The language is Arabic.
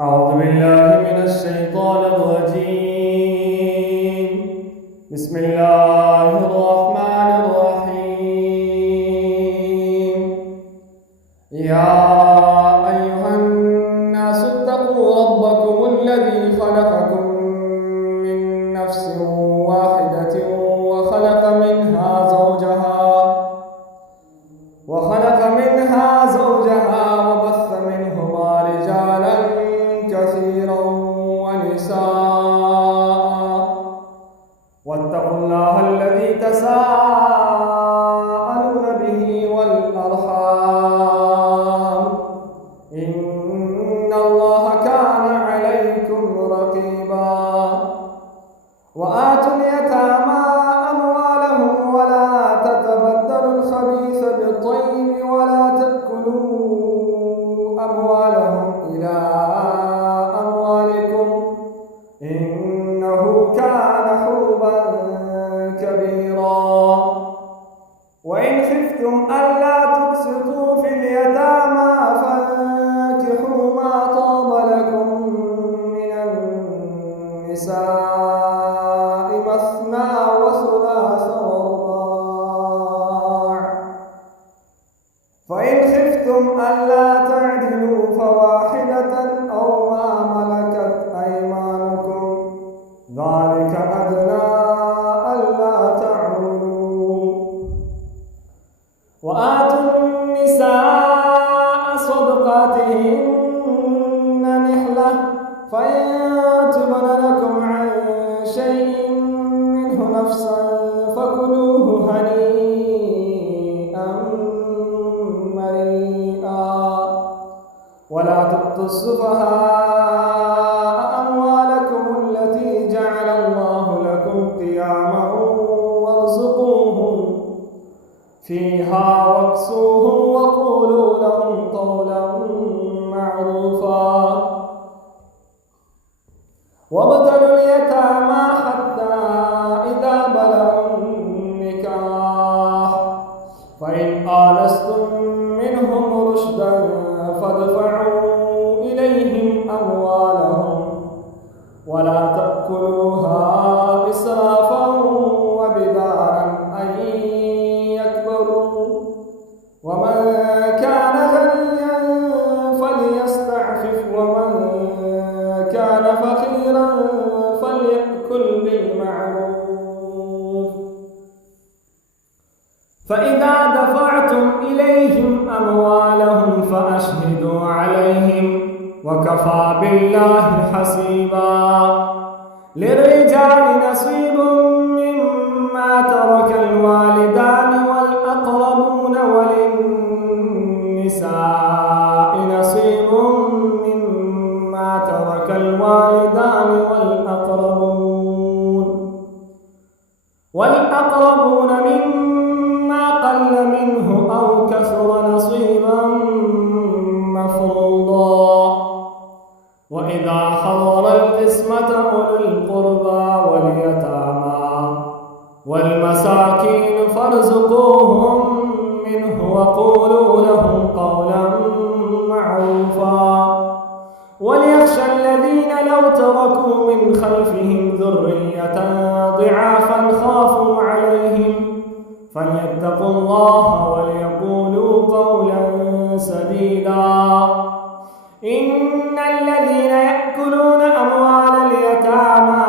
أعوذ بالله من الشيطان الرجيم. بسم الله الرحمن الرحيم. يا أيها الناس اتقوا ربكم الذي خلقكم من نفس واحدة وخلق منها زوجها وبث منهما رجالا كثيرا ونساء، واتقوا الله الذي تساءلون به والأرحام، إن الله كان عليكم رقيبا. وآتوا اليتامى أموالهم ولا تتبدلوا الخبيث بالطيب ولا تأكلوا أموالهم إلى أموالكم إنه كان حوبا كبيرا. وإن خفتم ألا تقسطوا في اليتامى فانكحوا ما طاب لكم من النساء مثنى وثلاث ورباع، فإن خفتم ألا تعدلوا فواحدة أو ما ملكت أيمانكم ذلك أدنى ألا تعولوا. وآتوا النساء صدقاتهن نحلة، فإن تبن لكم عن شيء منه نفسا فكلوه هنيئا مريئا. ولا تؤتوا السفهاء أموالكم التي جعل الله لكم قياما وارزقوهم فيها واكسوهم وقولوا لهم قولا معروفا. وابتلوا اليتامى حتى إذا بلغوا النكاح، فإن آنستم منهم رشدا فادفعوا إليهم أموالهم ولا تأكلوها إسرافا وبدارا أن يكبروا. ومن كان غنيا فليستعفف ومن كان فقيرا فليأكل بالمعروف. فإذا دفعتم إليهم أموالهم فأشهدوا عليهم وكفى بالله حسيبا. للرجال نصيب مما ترك الوالدان والأقربون، وللنساء نصيب مما ترك الوالدان والأقربون مما قل منه أو كثر نصيبا مفروضا. وإذا حضر القسمة أولو القربى واليتامى والمساكين فارزقوهم منه وقولوا لهم قولا معروفا. وليخشى الذين لو تركوا من خلفهم ذرية ضعافا خافوا عليهم فليتقوا الله وليقولوا قولا سديدا. إن الذين يأكلون أموال اليتامى